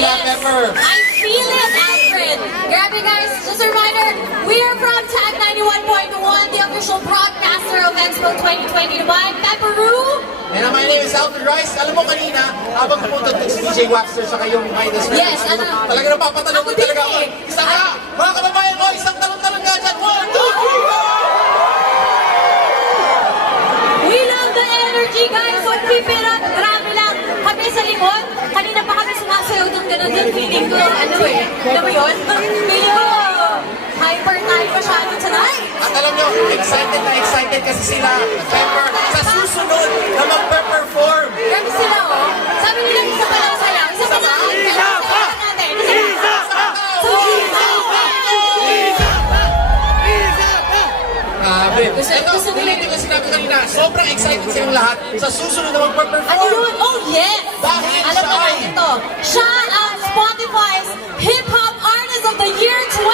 I feel it, Alfred. Grabe guys, just a reminder, we are from Tag 91.1, the official broadcaster of Expo 2021, Pepperoo. And my name is Alfred Rice. Alam mo kanina, habang pumunta si DJ Waxter sa kayong Midas Records, Yes, talaga napapatanong ko talaga ako. Isa ka, mga kababayan ko, isang talong-talong nga dyan. 1, 2, 3, go! We love the energy guys, so keep it up. Grabe lang. Kami sa likod, kanina pa kami sumasayaw doon ganun din. Feeling ko, ano mo yun? Feeling ko, hyper tayo masyado tonight. At alam nyo, excited na excited kasi sila, Pepper, sa susunod na mag-perform. Grabe sila, oh. Sabi nila, isa pa lang sayaw. Isa pa lang. Isa pa! Isa pa! Grabe. Ito, ulitin ko sinabi kanina, sobrang excited silang lahat sa susunod na mag-perform. Ano yun? Oh, yes! Dahil Alam siya mo ba ay- ito? Siya ang Spotify's Hip Hop Artist of the Year 2020!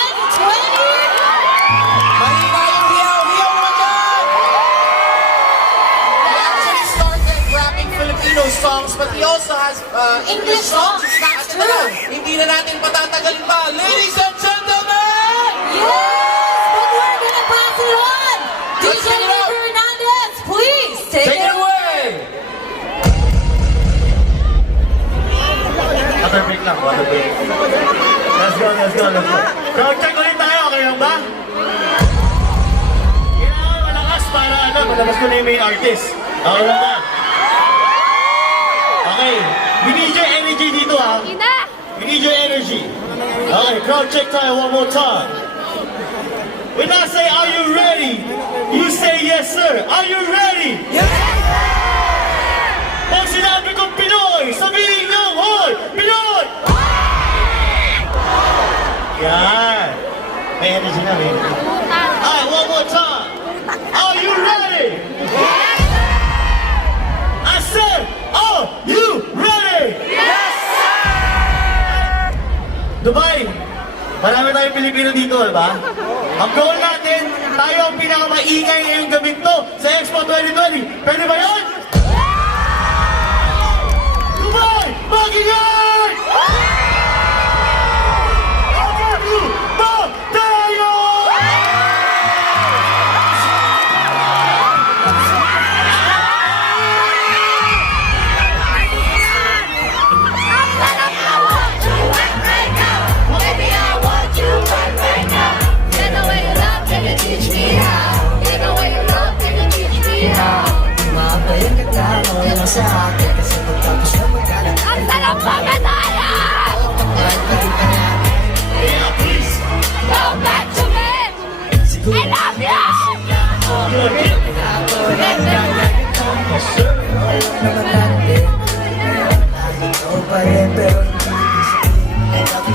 Mahina yung hiyaw-hiyaw mo dyan! He actually started rapping Filipino songs, but he also has English songs. That's At ito na, true. hindi na natin patatagalin pa. Ladies and gentlemen! Yes! But we're gonna pass it on! Let's DJ check it out. Hernandez, please take Take it it away! away! Water break lang, water break. Let's go, let's go, let's go. Crowd check ulit tayo, okay lang ba? Kailangan malakas para malabas ko na yung main artist. Okay lang ba? Okay, we need your energy dito ha. We need your energy. Okay, crowd check tayo one more time. When I say, are you ready? You say, yes sir. Are you ready? Yes! Pag sinabi kong Pinoy, sabihin nyo, hoy! Pinoy! Yan! May energy na, may energy. Alright, one more time. Are you ready? Yes! I said, are you ready? Yes, sir! Dubai, marami tayong Pilipino dito, diba? Ang goal natin, tayo ang pinakamaingay ngayong gabing to sa Expo 2020. Pwede ba yun? Dubai, mag-ingay! Ako, ba, tayo! Ang sarap pa medalya! Yeah, please. Go back to me! I love you!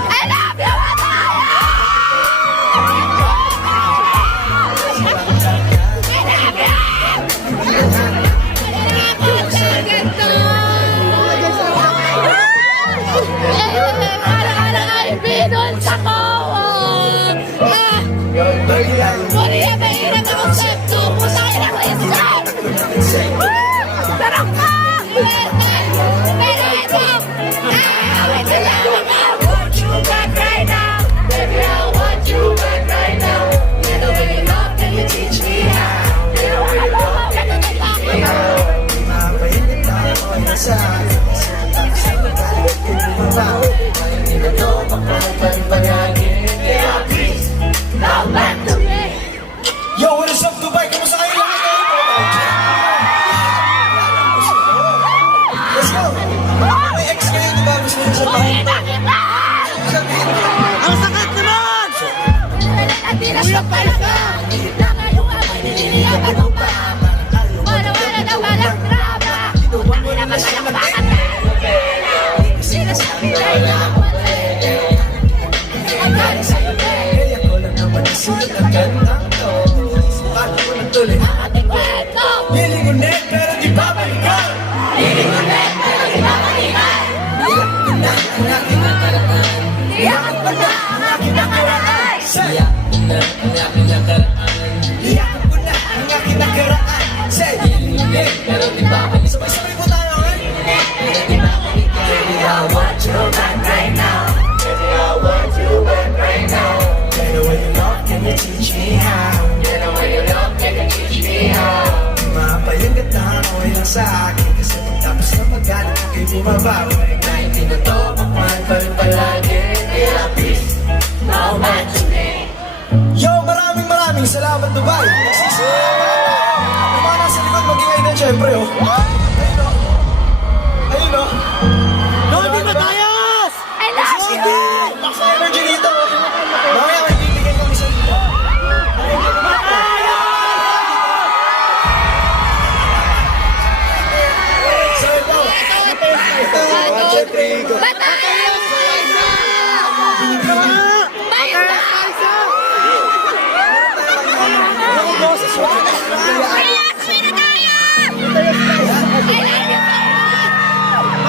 I love you, Maria, mahirap ang konsepto. Puta ka na ko isang! Sarap ka! Want you back right now. Baby, I want you back right now. Get the way you love, can you teach me how? You know I love, can you teach me how? Yeah, please, come back to me. Yo, what is up, Dubai? Kamusta kayo lahat? Let's go! May ex kayo, di ba? Gusto nyo sabihin? Ang sakit naman! Kuya Paisa! Wala daw walang drama. Ang naman tayo bakit? Sinasabi na yung ang galing sa'yo, babe. Ang ating kwento. Lilingunin, pero di babalikan! Lilingunin, pero di babalikan. di bumabawi. Kahit di na to mahal pa rin palagi. Kaya peace, no matter me. Yo, maraming salamat Dubai. Nagsisiyaman na tayo. Yung mga nasa likod mag-ingay din syempre oh. Ayun oh. Lodi Matayos! I love you! Max energy dito. Mamaya may bibigay kong isang dito. So ito. Ito, syempre ko. Batallas!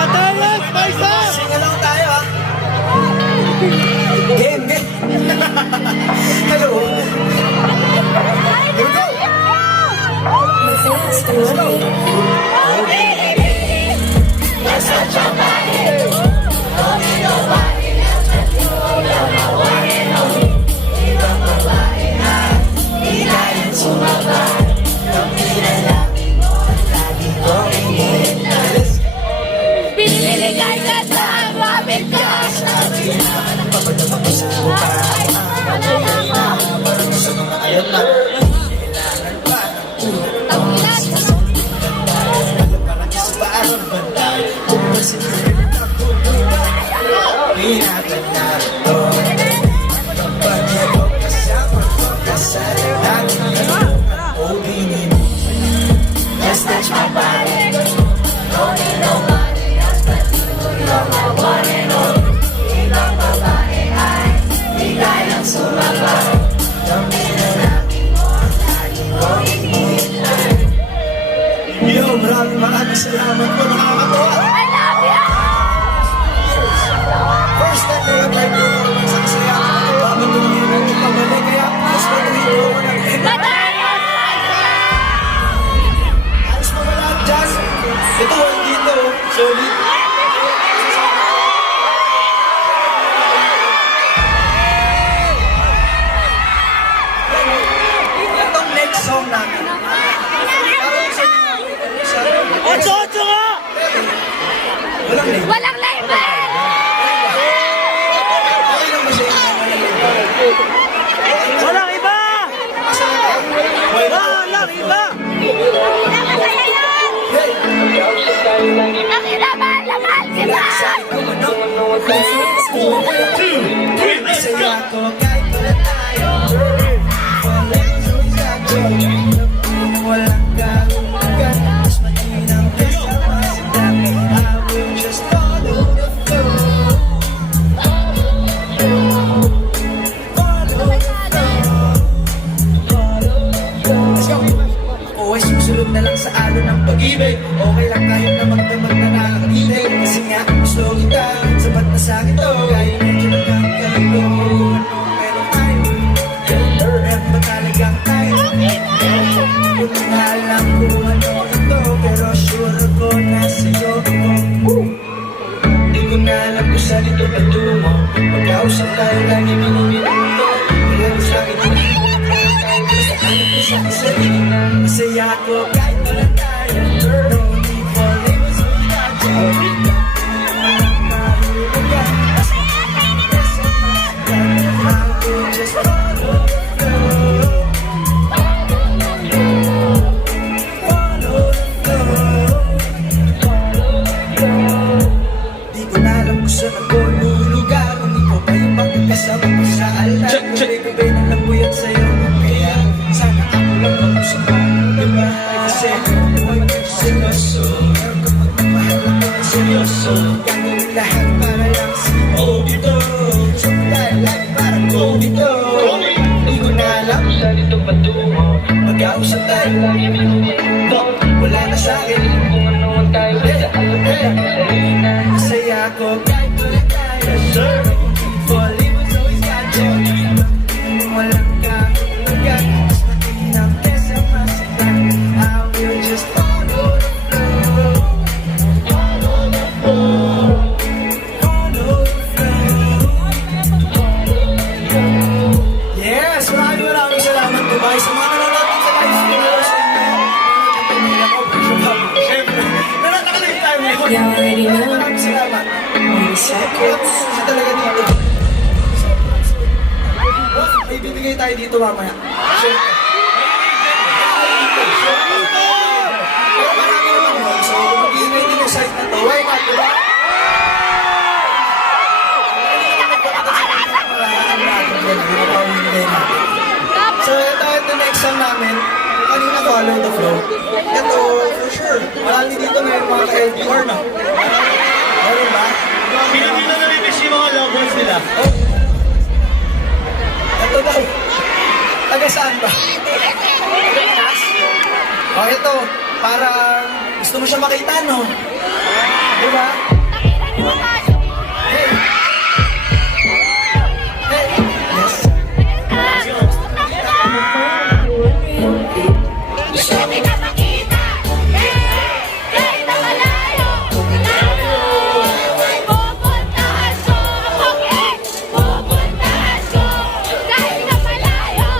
Matayos! Paisa! Singa lang tayo ha. Game. Hello. Here we go. Piniligay ka sa aming gas. Ayun na. Parang bantay. Ingatan na ito. Kapag ito kasama ko kasalanan. Oh, ginin. Just touch my body. Don't need nobody else but you. You're my one and only. Ibang babae ay di kayang sumabay. Kami na natin mo ang lagi kong hinihintay. Yo, maraming salamat po, nakakatawa. I love you! First time na yung time ko naman sa kasaya. Babatuloy na yung pabalik. Kaya mas matuloy ko ako ng Batallas! ayos mo ba lahat dyan? Ito, dito. Solid. Itong next song namin. Parang sa Ocho nga! walang name. Walang label! Okay lang ba siya? Walang iba! Walang iba! Pinakasaya yan! Hey! Ang inaman, laman kita! Masaya ko kahit wala tayo. Walang kahulugan. Mas mainam kaysa masigdan. I will just follow the flow. Follow the flow. Let's go. Ako ay susunod na lang sa alon ng pag-ibig. Okay lang kahit na magdamag na nakakatibig. Kasi nga gusto kita. Sapat na sa akin to. Kahit medyo nagkakagulo. Ano meron tayo? Meron ba talagang tayo? Hindi ko na alam kung ano ito. Pero sure ko na sa'yo ako. Di ko na alam kung saan ito patungo. Pagkausap tayo lagi minuminuto. Wala mo sa'kin basta ano ko sa sarili. Masaya ako kahit wala tayo. No need for labels or judgment. Walang kahulugan. Mas mainam kaysa masigdan. I will just follow the flow. Follow the flow. Di ko na alam kung saan ako lulugar. Kung ikaw pa yung magkakasama ko sa altar. Gabi-gabi na lang po yan sa'yo. Kaya sana ako lang ang gusto mo. Diba? Kasi huwag ka seryoso. Meron ka magmamahal ako ng seryoso. Gagawin lahat para lang si Obito. So dahil like parang Obito. Di ko na alam kung saan ito patungo. Mag-ausap tayo lagi minuminuto. Wala na sa'kin kung ano ang tayo. Masaya ako kahit wala tayo. Yes, sir. For living always got joy. Walang kahulugan. Mas mainam kesa masigdan. I will just follow the flow. Follow the flow. Follow the flow. Yes, maraming salamat Dubai. Sa mga nanonood din sa live stream. Siyempre, nanatakalit tayo ngayon. You already know. Siya talaga dito. May bibigay tayo dito mamaya. Siyempre. Pero marami naman yun. So, mag-iingay din yung site na to. Why not, diba? So, ito next song namin. Kanina follow the flow. Ito, for sure. Marami dito may mga ka-LDR na. Meron ba? Pinakita na rin yung mga lovers nila. Ito daw. Taga saan ba? Pilipinas? Oh, ito. Parang gusto mo siya makita, no? Diba? Hey. Hey. Yes. Gusto kita makita, kahit na malayo, pupuntahan ko, pupuntahan ko, kahit na malayo.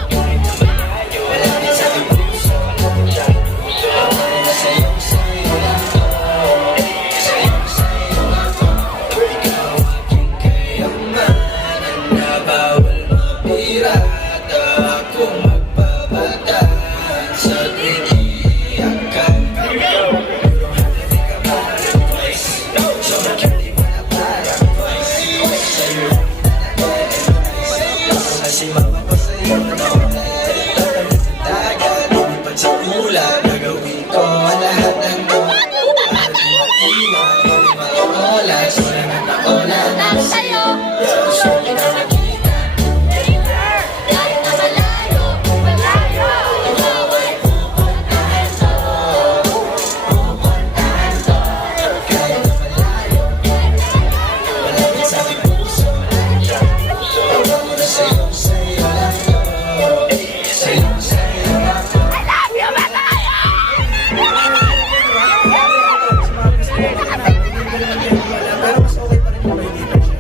Gagawin ko ang lahat ng para di maiwan, di maolas, wala nang naolan Lang sa'yo, gusto kita makita, kahit na malayo, malayo. Ikaw ay pupuntahan ko, pupuntahan ko, kahit na malayo, malapit sa aking puso. Tawag ko na sa'yo lang to. Sa'yo lang to. I love you, Matayo! Pero mas okay pa rin kung may dito siya.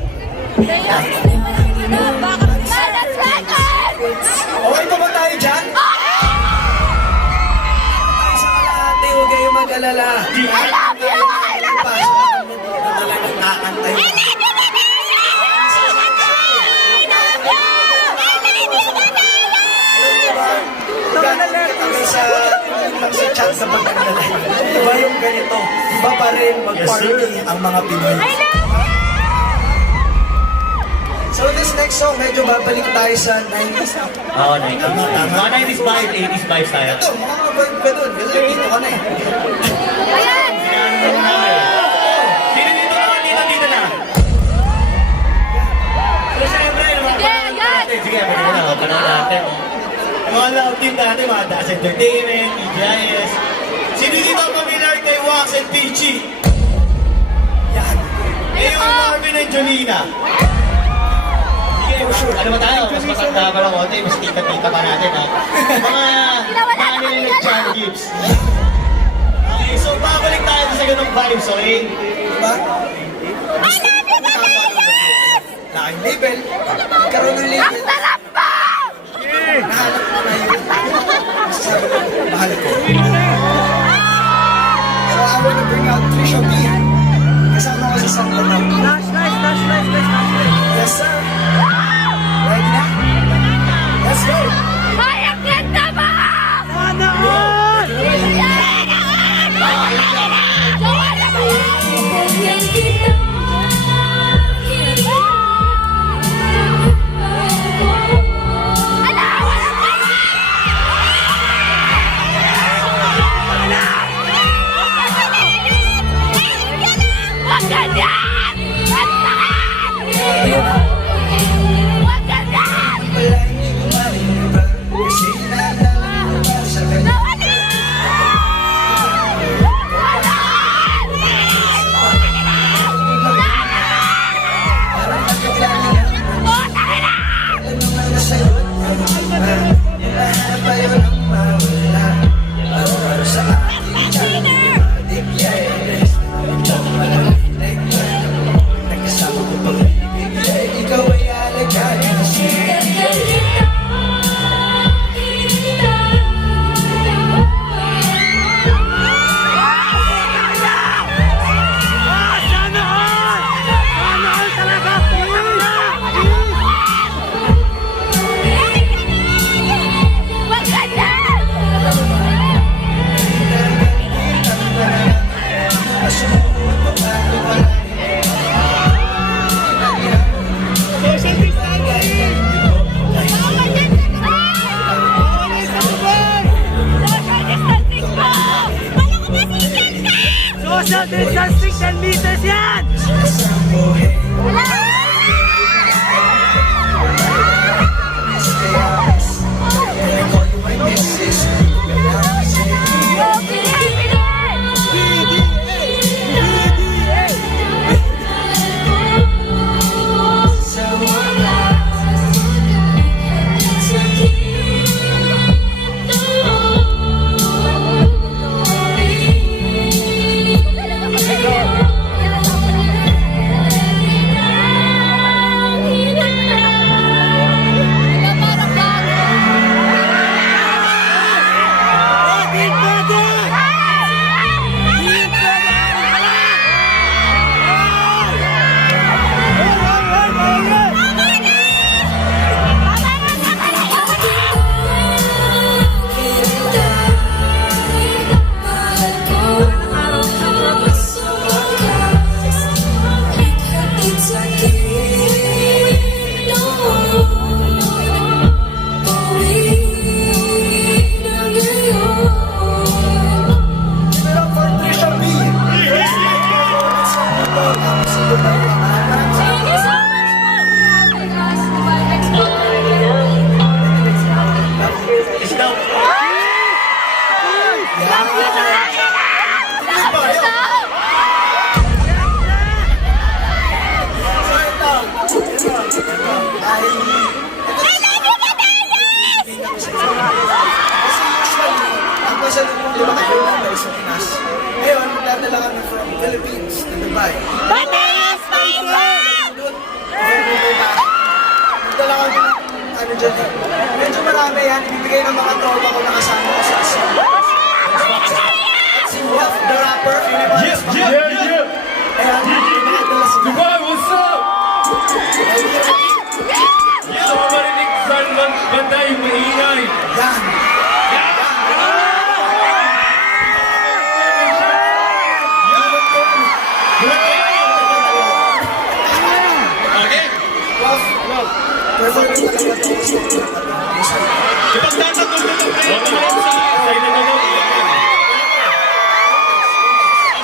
That's records! Okay pa ba tayo dyan? Tayo sa kalahati, huwag kayong mag-alala. I love you! I love you! Talagang nakantay. Sa chat sa pagkakala. Iba yung ganito. Iba pa rin mag-party ang mga Pinoy. So this next song, medyo babalik tayo sa 90s na. Oo, 90s. Mga 90s vibes, 80s vibes tayo. Ito, mga vibe ka dun. Kasi dito ka na eh. Ayan! Sino dito na? Dito na. So, syempre, yung mga Sige, panahon ayan. natin. Sige, pwede mo na. Panahon natin. Yung mga love team natin, mga Das Entertainment, TGIS. Sino dito ang familiar kay Wax and Peachy? Yan. Eh, yung Marvin and Jolina. Sige, ano ba tayo? Mas matanda pa lang konti, mas tita-tita pa natin, ha? Mga nila John Gibbs. Okay, so babalik tayo sa ganung vibes, okay? Diba? Laking label. Nagkaroon ng label. Ang sarap ba? Nahanap ko na yun. Masasabi ko, mahal ko. So I wanna bring out Trisha B. Kasama ko sa Santa Rosa. Nice. Yes, sir. Ready na? Let's go. May akit na ba? Sana all! Joanna ba yan? Ala, wala pa yan! Dubai. Maraming Thank you so much po for having us. Dubai Expo. It's down. Kasi usually, ang pasalubong di ba kayo na sa Pinas? Ngayon, magdadala kami from Philippines to Dubai. Magdala kami ng ano dyan eh. Medyo marami yan. Ibibigay ng mga tropa ko na kasama ko sa Asia. Si Wolf, the rapper. Yeah. Ayan, pinakadala si Dubai, what's up? Gusto mo marinig saan banda yung maingay? Yan. Okay? Wolf, prefer ko talaga ito. Ipagtatanggol ko ito.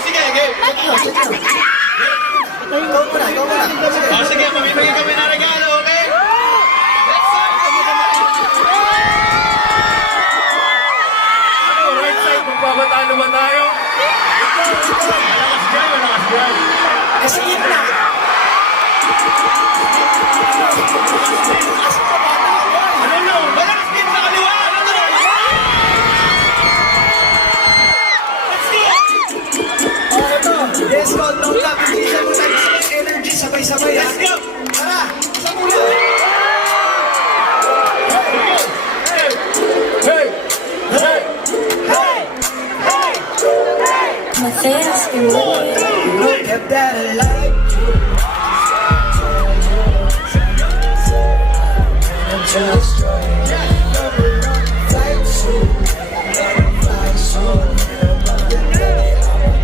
Sige, game. Ikaw muna. Sige. Sige, mamimigay kami ng regalo, okay? Next time, kami kami. Ano, right side, magbabatalo ba tayo? Malakas dyan. Kasi gitna. Ano no? Malakas din sa kaliwa. Ano no? Let's go! Oh, ito. Yes, God, no love. Hindi siya mo sa energy. Sabay-sabay, ha? Let's go! Tara, sa mula. Hey! Look at that light. I'm just trying to fly soon. Fly soon.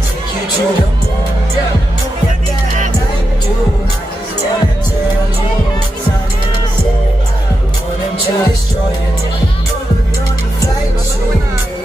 Take you to the moon. Look at that light, dude. I just wanna tell you something to say. I want them to destroy it. Fly soon.